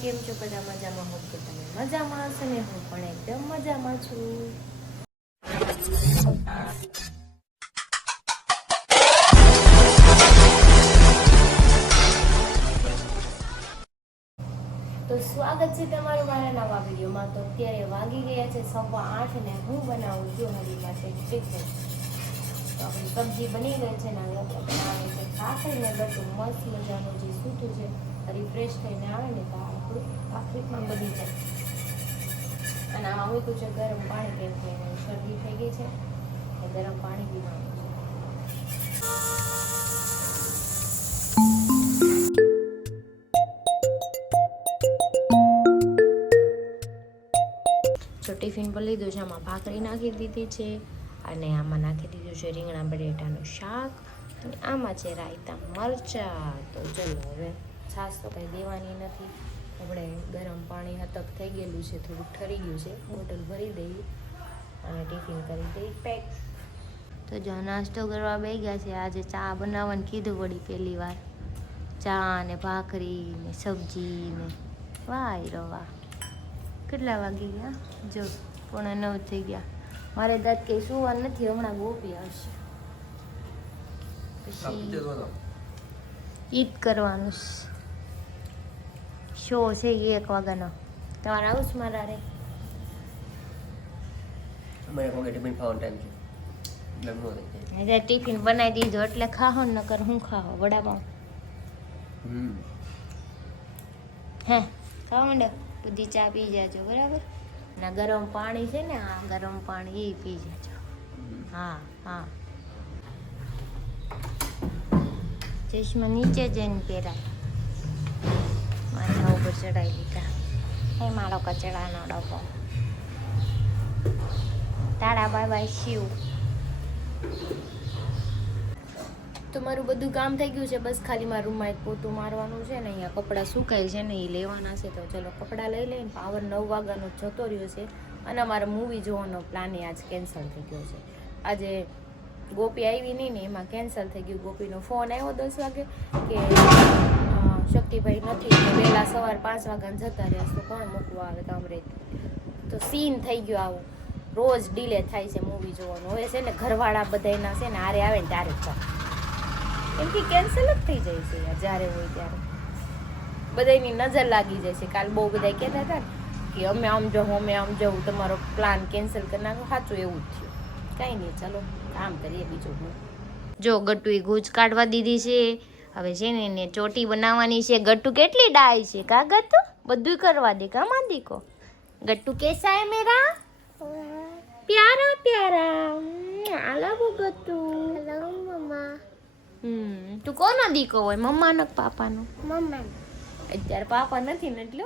કેમ છો? બધા મજામાં હોવ કે તમે મજામાં હશો ને? હું પણ એકદમ મજામાં છું. તો સ્વાગત છે તમારું મારા નવા વિડીયોમાં. તો અત્યારે વાગી ગયા છે 8:15 ને હું બનાવું છું હરી માટે ટિફિન. તો આપણી સબ્જી બની ગઈ છે ને હવે આપણે બનાવવાની છે ભાખરી ને ગટુ. મસ્ત મજાનું જે સૂતું છે રિફ્રેશ થઈને આવે ને તો આપણું ભાખરી પણ બની જાય. અને આમાં મૂક્યું છે ગરમ પાણી, કેમ કે શરદી થઈ ગઈ છે એ ગરમ પાણી પીવાનું છે. જો ટિફિન પર લીધું છે, આમાં ભાખરી નાખી દીધી છે અને આમાં નાખી દીધું છે રીંગણા બટેટાનું શાક અને આમાં છે રાયતા મરચાં. તો ચલો હવે છાશ તો કંઈ દેવાની નથી, આપણે ગરમ પાણી હતક થઈ ગયેલું છે, થોડુંક ઠરી ગયું છે, બોટલ ભરી દઈએ અને ટિફિન કરી દઈએ પેક. તો જો નાસ્તો કરવા બેસી ગયા છે. આજે ચા બનાવવાનું કીધું વળી પહેલી વાર, ચા ને ભાખરી ને સબ્જી ને વાહ રવા. કેટલા વાગી ગયા? જો 8:45 થઈ ગયા. મારે દાંત કંઈ સુવા નથી, હમણાં ગોપી આવશે પછી ઈદ કરવાનું શો છે 1 વાગ્યાનો. તમારે આવું મારા રે ટિફિન બનાવી દીધો એટલે ખાહો ન કર હું ખાહો વડાપાઉં હે ખાવા માંડો બધી ચા પી જાજો બરાબર. ના ગરમ પાણી છે ને, આ ગરમ પાણી એ પી જાજો. હા હા, ચશ્મા નીચે જઈને પહેરાય, માથા ઉપર ચડાવી લીધા. હે મારો કચડાનો ડબ્બો. Tata bye bye Shiv. તો મારું બધું કામ થઈ ગયું છે, બસ ખાલી મારા રૂમમાં એક પોતું મારવાનું છે ને અહીંયા કપડાં સુકાય છે ને એ લેવાના છે. તો ચલો કપડાં લઈ લઈને પાવર 9 વાગ્યાનો જતો રહ્યો છે અને અમારે મૂવી જોવાનો પ્લાન આજ કેન્સલ થઈ ગયો છે. આજે ગોપી આવી નહીં ને એમાં કેન્સલ થઈ ગયું. ગોપીનો ફોન આવ્યો 10 વાગે કે શક્તિભાઈ નથી, વહેલા સવાર 5 વાગ્યાને જતા રહ્યા, તો કોણ મૂકવા આવે કામરે. તો સીન થઈ ગયો આવું, રોજ ડીલે થાય છે મૂવી જોવાનું. હવે છે ને ઘરવાળા બધાના છે ને હારે આવે ને ત્યારે જ એમ કે કેન્સલ જ થઈ જાય છે યાર, જ્યારે હોય ત્યારે બધાની નજર લાગી જાય છે. કાલ બહુ બધા કહેતા હતા કે અમે આમ જાઉં અમે આમ જાઉં, તમારો પ્લાન કેન્સલ કરી નાખો. સાચું એવું જ થયું. કાંઈ નહીં, ચાલો કામ કરીએ બીજું. જો ગટ્ટુએ ગૂંચ કાઢવા દીધી છે, હવે છે ને એને ચોટી બનાવવાની છે. ગટ્ટુ કેટલી ડાય છે કા ગટ્ટુ, બધું કરવા દે કા માં દીકો. ગટ્ટુ કેસા હે મેરા પ્યારા પ્યારા. આલા બો ગટ્ટુ. હેલો મમ્મા. તું કોનો દીકો હોય, મમ્માનો કે પાપાનો? મમ્માનો. અત્યારે પાપા નથી ને એટલે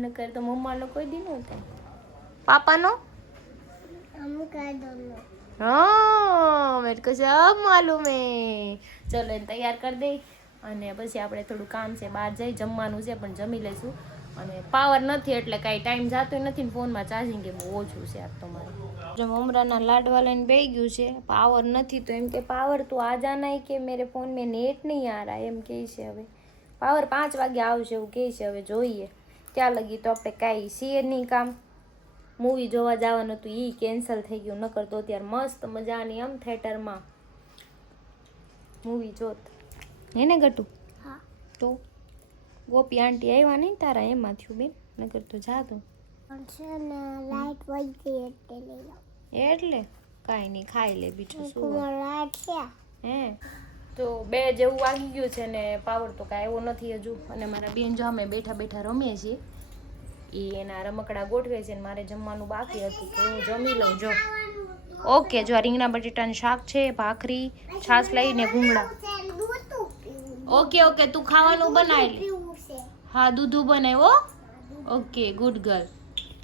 નકર તો મમ્માનો કોઈ દી ન થાય. પાપાનો हाँ मेरे को सब मालूम है. चलो એને તૈયાર કરી દઈ અને પછી આપણે થોડું કામ છે, બહાર જઈ જમવાનું છે પણ જમી લઈશું. અને પાવર નથી એટલે કાંઈ ટાઈમ જતો નથી ને ફોનમાં ચાર્જિંગ એ બહુ ઓછું છે આજ તો મારે. જો મમરાના લાડવા લઈને બેસી ગયું છે, પાવર નથી તો એમ કે પાવર તો આ જાના હી કે મેરે ફોન મેં નેટ નહીં આ રહા એમ કહે છે. હવે પાવર 5 વાગે આવશે એવું કહે છે, હવે જોઈએ ત્યાં લગી તો આપણે કાંઈ છીએ નહીં કામ. મૂવી જોવા જવાનું હતું એ કેન્સલ થઈ ગયું, નકર તો અત્યારે મસ્ત મજાની આમ થિયેટરમાં મૂવી જોત. હે ને ગટુ? હા. તો ગોપી આંટી આવ્યા નહીં તારા એમાં થયું બેન, નકર તો જાતું લાઈટ વહી ગઈ એટલે કાંઈ નહીં ખાઈ લે બીજું શું. હે તો 2 જેવું વાગી ગયું છે ને પાવર તો કાંઈ આવ્યો નથી હજુ. અને મારા બેન જો અમે બેઠા બેઠા રમીએ છીએ, એ એના રમકડા ગોઠવે છે ને મારે જમવાનું બાકી હતું તો હું જમી લઉં. જો ઓકે, જો રીંગણા બટેટાનું શાક છે, ભાખરી, છાશ લઈને ભૂંગળા. ઓકે ઓકે, તું ખાવાનું બનાવી લે. હા દૂધું બનાવ્યો. Okay good girl.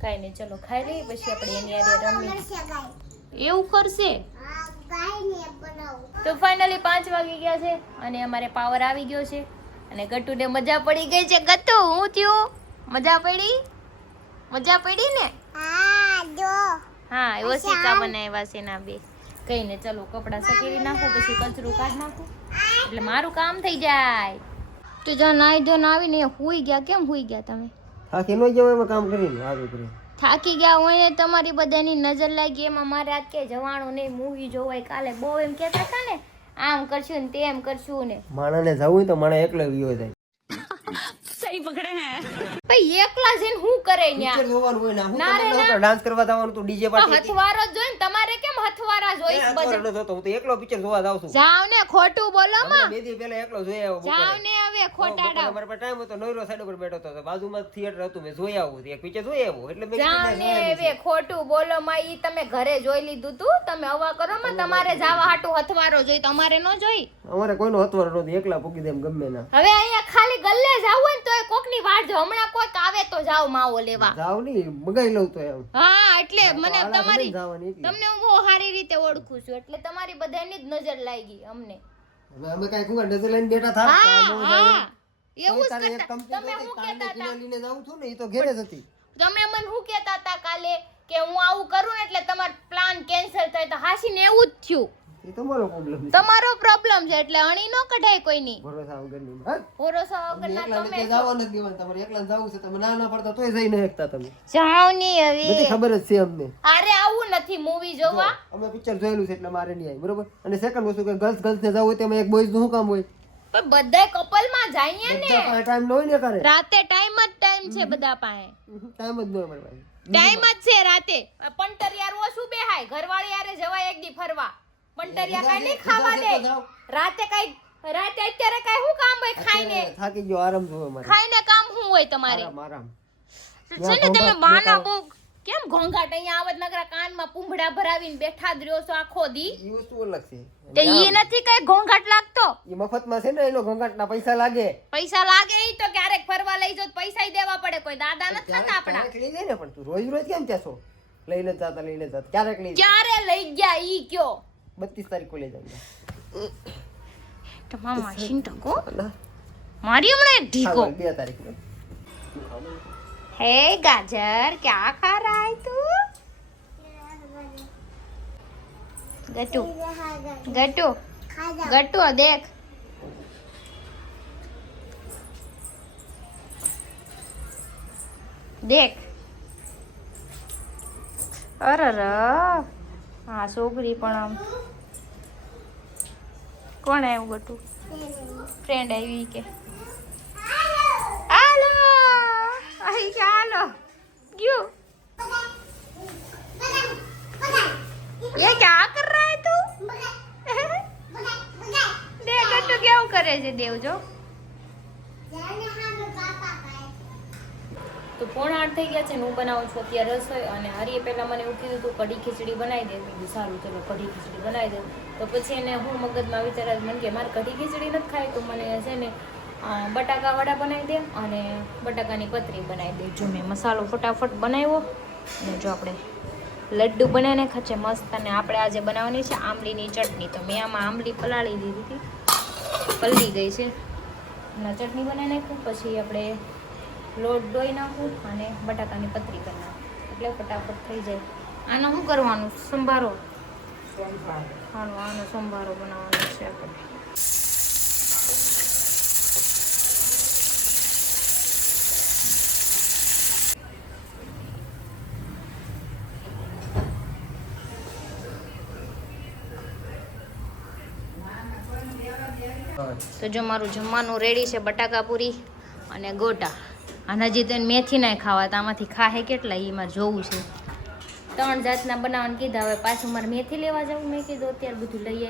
કાંઈ નહીં, ચલો ખાઈ લઈએ પછી આપણે એની યારે રમી. એવું કરશે તો ફાઇનલી 5 વાગી ગયા છે અને અમારે પાવર આવી ગયો છે અને ગટ્ટુને મજા પડી ગઈ છે. ગટ્ટુ હું થયું, મજા પડી? મજા પડી ને? હા જો હા ઓશિકા બનાવ્યા છે ના બે. કઈ ને ચલો કપડા સકેલી નાખું પછી કચરું કાઢ નાખું એટલે મારું કામ થઈ જાય. તો જ્યાં નાઈ ધોઈને આવીને હુઈ ગયા. કેમ હુઈ ગયા તમે? થાકી ન જવાય એમાં કામ કરીને આગળ કરી. થાકી ગયા હોય ને તમારી બધાની નજર લાગી એમાં મારે આજ કે જવાનું નહીં મૂવી જોવાય કાલે બહુ એમ કહેતા હતા ને આમ કરશું ને તેમ કરશું ને માણસને જવું હોય તો માણસ એકલો વિયો જાય. સહી પકડે હે ભાઈ એકલા જઈને હું કરે ન્યા પિક્ચર જોવાનું હોય ને હું તમને ડાન્સ કરવા જવાનું તો ડીજે પાર્ટી હથવારો જોઈને તમારે કેમ હથવારા જોઈશ બધા હું તો એકલો પિક્ચર જોવા જાઉં છું. જાવ ને ખોટું બોલો માં બે દી પહેલા એકલો જોઈ આવ્યો. જાવ ને હવે ખોટાડા મારા પાસે ટાઈમ હતો નવરો સાઈડ ઉપર બેઠો હતો બાજુમાં થિયેટર હતું મેં જોઈ આવું એક પિક્ચર જોઈ આવ્યો એટલે મેં જાવ ને હવે ખોટું બોલો માં ઈ તમે ઘરે જોઈ લીધું તું તમે હવા કરો માં તમારે જાવા હાટુ હથવારો જોઈ તમારે ન જોઈ અમારે કોઈનો હથવારો નહોતો એકલા પૂકી દે એમ ગમે ના. હવે અહીંયા ખાલી ગલ્લે જાવ ને તોય કોકની વાટ જો હમણાં કોઈક આવે તો જાવ માવો લેવા જાવ નહીં મગાઈ લઉં તો એમ. હા એટલે મને તમારી જવાની એટલે તમને હું બહુ સારી રીતે ઓળખું છું એટલે તમારી બધાની જ નજર લાગી અમને અમે કઈ કુંગા નજર લઈને બેઠા થા હા એવું જ તારે એક કરતા કંપની તમે હું કહેતા હતા લઈને જાઉં છું ને ઈ તો ઘરે જ હતી. તમે મને હું કહેતા હતા કાલે કે હું આવું કરું ને એટલે તમારો પ્લાન કેન્સલ થાય તો હાસીને એવું જ થયું એ તમારો પ્રોબ્લેમ છે. તમારો પ્રોબ્લેમ છે એટલે અણી નો કઢાય કોઈની ભરોસા વગરની હા ભરોસા વગરના એકલા તમે ને જવાનું જ દીવાનું તમારે એકલા જવું છે તમે ના ના પડતા તોય જઈ ન શકતા તમે. જાવ ની બધી હવે ખબર જ છે અમને. અરે આવું નથી મૂવી જોવા અમે પિક્ચર જોયેલું છે એટલે મારે નહીં આવી બરોબર. અને સેકન્ડ વસ્તુ કે ગર્લ્સ ને જવું હોય તેમાં એક બોયઝ નું શું કામ હોય? પણ બધાય કપલ માં જઈએ ને ટાઈમ ન હોય ને કરે રાતે ટાઈમ છે બધા પાસે ટાઈમ જ ન હોય અમારી પાસે. ટાઈમ જ છે રાતે પંટરિયા રોજ શું બેહાય ઘરવાળી યારે જવાય એક દી ફરવા પંટરિયા કાઈ નહીં ખાવા દે રાતે અત્યારે કાઈ શું કામ હોય ખાઈને થાકી ગયો આરામ જોવે અમારે. ખાઈને કામ શું હોય તમારે આરામ આરામ. છે ને તમે બાના બહુ કેમ ઘોંઘાટ અહીંયા આવત નગરા કાનમાં પૂંભડા ભરાવીને બેઠા જ રહ્યો છો આખો દી ઈ વસ્તુ અલગ છે. તે ઈ નથી કઈ ઘોંઘાટ લાગતો ઈ મફતમાં છે ને એનો ઘોંઘાટના પૈસા લાગે. પૈસા લાગે ઈ તો ક્યારેક ફરવા લઈ જાવ પૈસા દેવા પડે કોઈ દાદા નથી થતા આપણા ક્યારેક લઈ જાય ને પણ તું રોજ રોજ કેમ કહેશો લઈને જ જાતા ક્યારેક લઈ ક્યારે લઈ ગયા ઈ કયો 32 તારીખ લઈ જાય તમારા માસીન ટકો મારી હમણાં એક ઢીકો 2 તારીખ हे गाजर क्या खा रहा है तू गट्टू गट्टू गट्टू देख देख अरे हाँ છોકરી પણ આમ કોણ આવ્યું ગટ્ટુ ફ્રેન્ડ આવી કે હાલો आई चलो क्यों ये क्या कर रहा है तू देख तो क्या करे છે દેવ જો તો 7:30 થઈ ગયા છે ને હું બનાવું છું અત્યારે રસોઈ અને હરીએ પહેલા મને એવું કીધું તું કઢી ખીચડી બનાવી દે મેં કીધું સારું ચલો કઢી ખીચડી બનાવી દે તો પછી એને હું મગજમાં વિચાર મને કે મારે કઢી ખીચડી નથી ખાઈ તો મને છે ને બટાકા વડા બનાવી દે અને બટાકાની પતરી બનાવી દે જો મેં મસાલો ફટાફટ બનાવ્યો અને જો આપણે લડ્ડુ બનાવીને ખાચે મસ્ત અને આપણે આજે બનાવવાની છે આંબલીની ચટણી તો મેં આમાં આંબલી પલાળી દીધી હતી પલળી ગઈ છે અને ચટણી બનાવી નાખું પછી આપણે લોટ ડોઈ નાખું અને બટાકાની પતરી કરી નાખું એટલે ફટાફટ થઈ જાય આનો શું કરવાનું સંભારો હાલો આનો સંભારો બનાવવાનો છે આપણે તો જો મારું જમવાનું રેડી છે બટાકા પૂરી અને ગોટા અને હજી તો મેથી નાય ખાવા તો આમાંથી ખાહે કેટલા એમાં જોવું છે 3 જાતના બનાવવાનું કીધા હવે પાછું મારે મેથી લેવા જવું મેં કીધું અત્યારે બધું લઈ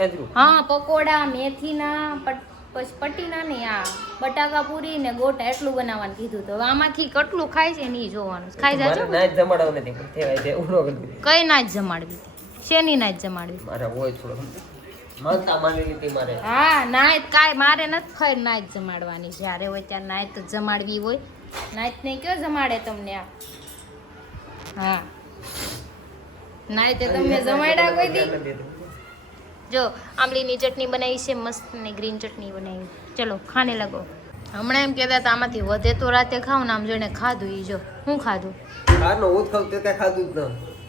આવ્યું હા પકોડા મેથીના પછી પટીના ને આ બટાકા પૂરી ને ગોટા એટલું બનાવવાનું કીધું તો હવે આમાંથી કેટલું ખાય છે ને એ જોવાનું ખાઈ જાજો કઈ ના જ જમાડવી શેની ના જ જમાડવી હા નાયત કાંઈ મારે નથી ખાઈ નાયત જમાડવાની જ્યારે હોય ત્યારે નાયત જ જમાડવી હોય નાયત ને કયો જમાડે તમને આ હા નાયતે તમને જમાડ્યા કોઈ દી જો આંબલીની ચટણી બનાવી છે મસ્ત ને ગ્રીન ચટણી બનાવી ચલો ખાને લગો હમણાં એમ કહેતા હતા આમાંથી વધે તો રાતે ખાવ ને આમ જોઈને ખાધું ઈ જો શું ખાધું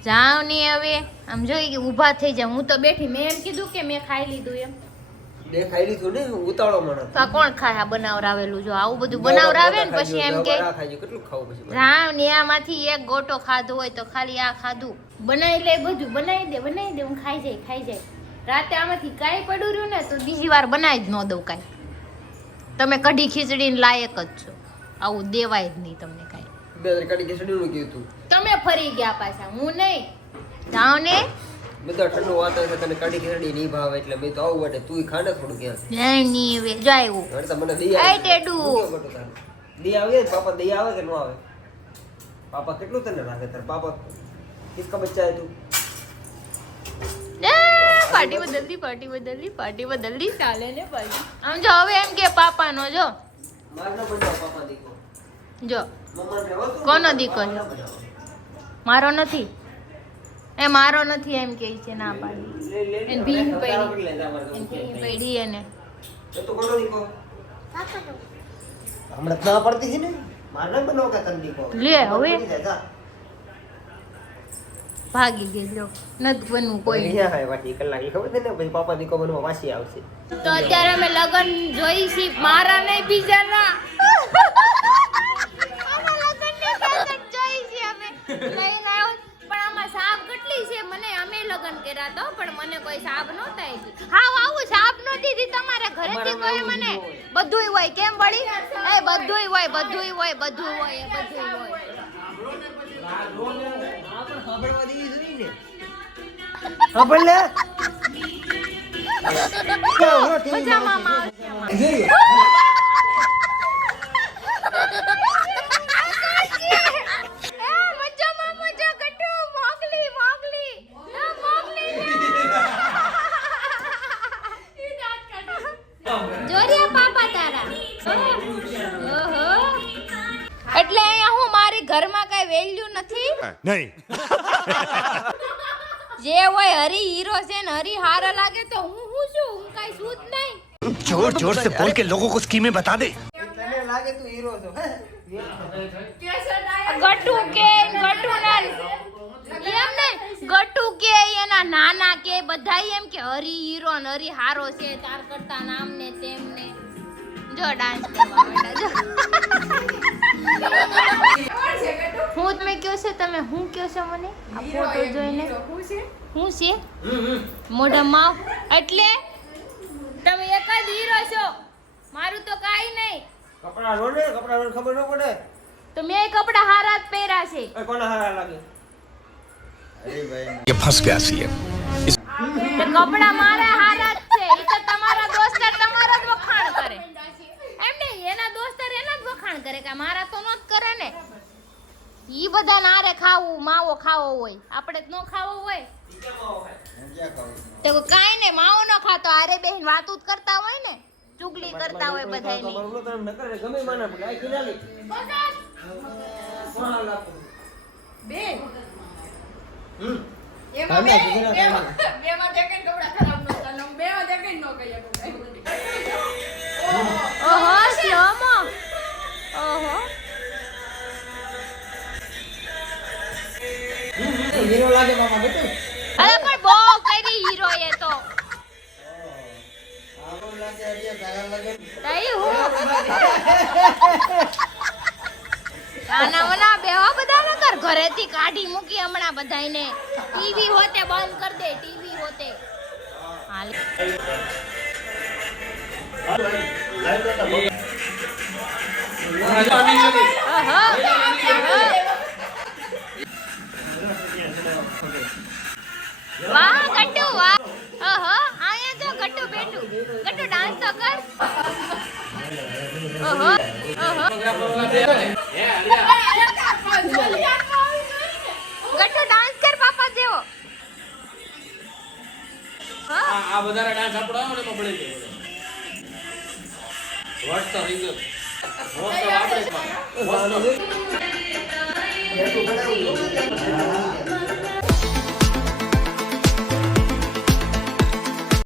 જાવ નહીં હવે આમ જોઈ કે ઊભા થઈ જાય હું તો બેઠી મેં એમ કીધું કે મેં ખાઈ લીધું એમ દેખાઈ લીધું ને ઉતાળો માણસ. તો આ કોણ ખાય આ બનાવરાવેલું? જો આવું બધું બનાવરાવે ને પછી એમ કે કેટલું ખાવું પછી હા ને આમાંથી એક ગોટો ખાધો હોય તો ખાલી આ ખાધું. બનાવી લે બધું, બનાવી દે હું ખાઈ જાય. રાતે આમાંથી કાંઈ પડ્યું રહ્યું ને તો બીજી વાર બનાવી જ ન દઉં કાંઈ. તમે કઢી ખીચડીને લાયક જ છો, આવું દેવાય જ નહીં તમને કાંઈ. કઢી ખીચડીનું કીધું તું. તમે ફરી ગયા પાછા, હું નહીં. જાઓ ને બધા ઠંડુ વાતાવરણ તને કઢી ખીચડી નહીં ભાવે એટલે મેં તો આવું માટે તું ખાને થોડું ક્યાં નહીં હવે જો આવ્યું. હવે તો મને દઈ આઈ ટેડુ દઈ આવે ને પાપા દઈ આવે કે ન આવે? પાપા કેટલું તને રાખે તાર પાપા કિસકા બચ્ચા હે તું? પાર્ટી બદલતી ચાલે ને પાછી. આમ જો હવે એમ કે પાપાનો જો મારનો બનાવ પાપા દીકો જો મમ્મા ને હોતું કોનો દીકો છે? મારો નથી, એ મારો નથી એમ કે છે. ના પાડી એને ભીહ પડી એને તો કોનો દીકો? હમણાં ના પડતી છે ને મારનો બનાવ કે તને દીકો લે હવે ભાગી ગયો નથી બનવું કોઈ. અહીંયા હાય વાટી કલાક ખબર છે ને પછી પાપા દીકો બનવા પાછી આવશે. તો અત્યારે અમે લગન જોઈ છી, મારા નહીં બીજાના. અમે લગનની કેસેટ જોઈ છી અમે લઈને આવ્યો. પણ આમાં સાપ કેટલી છે? મને અમે લગન કર્યા તો પણ મને કોઈ સાપ નહોતા આવી. હા આવું સાપ નહોતી દી તમારે ઘરેથી કોઈ મને બધુંય હોય કેમ વળી? એ બધુંય હોય. સાંભળવા દેવી જોઈએ ને. સાંભળ લે. મજામાં માં જોઈએ. એટલે અહીંયા હું મારી ઘરમાં કઈ વેલ્યુ નથી નહીં. જે હોય હરી હીરો છે ને હરી હારો લાગે તો હું છું? હું કઈ છું જ નહીં. जोर जोर से बोल के लोगों को स्कीमें बता दे. તને લાગે તું હીરો છો હે? ગટુ કે ગટુ ના એમ નહીં, ગટુ કે એના નાના કે બધા એમ કે હરી હીરો ને હરી હારો છે તાર કરતા નામ ને તેમને. જો ડાન્સ કરવા માંડ્યા જો. હું તમે કયો છે? તમે હું કયો છો મને આ ફોટો જોઈને? હું છે મોઢામાં એટલે તમે એક જ હીરો છો, મારું તો કાઈ નહીં. કપડા રો ને કપડા રો ખબર ન પડે તો મેં કપડા હારા જ પહેર્યા છે. એ કોના હારા લાગે? અરે ભાઈ ये फंस गया सीएम. તો કપડા મારા હારા જ છે. એ તો તમારા દોસ્તાર તમારા જ વખાણ કરે. એમ નહીં, એના દોસ્તાર એના જ વખાણ કરે કે મારા તો ન જ કરે ને. ઈ બધા નારે ખાવું માવો ખાવો હોય, આપણે જ ન ખાવો હોય તો કાઈ ને માવો ન ખાતો આરે બેન વાતું જ કરતા હોય ને, ચુગલી કરતા હોય બધાયની. ગમે માના પડે આ ખીલાલી બેન ઓહો સ્લોમો ઓહો હીરો લાગે મામા બેટું. અરે પણ બહુ કરી હીરો એ તો આવો લાગે અડિયા તારા લાગે તઈ હું નાના વના બેવા બધા ન કર. ઘરેથી કાઢી મૂકી હમણાં બધાયને. ટીવી હોતે બંધ કર દે, ટીવી હોતે હાલ. વાહ ગટ્ટુ વાહ. ઓહો આયા જો ગટ્ટુ બેઠું. ગટ્ટુ ડાન્સ તો કર. ઓહો ઓહો ગટ્ટુ ડાન્સ કર પાપા જેવો. આ વધારે ડાન્સ આપણો આવે ને તો પડી જાય. વોટ તો રહી ગયો. વોટ તો આપણે જ.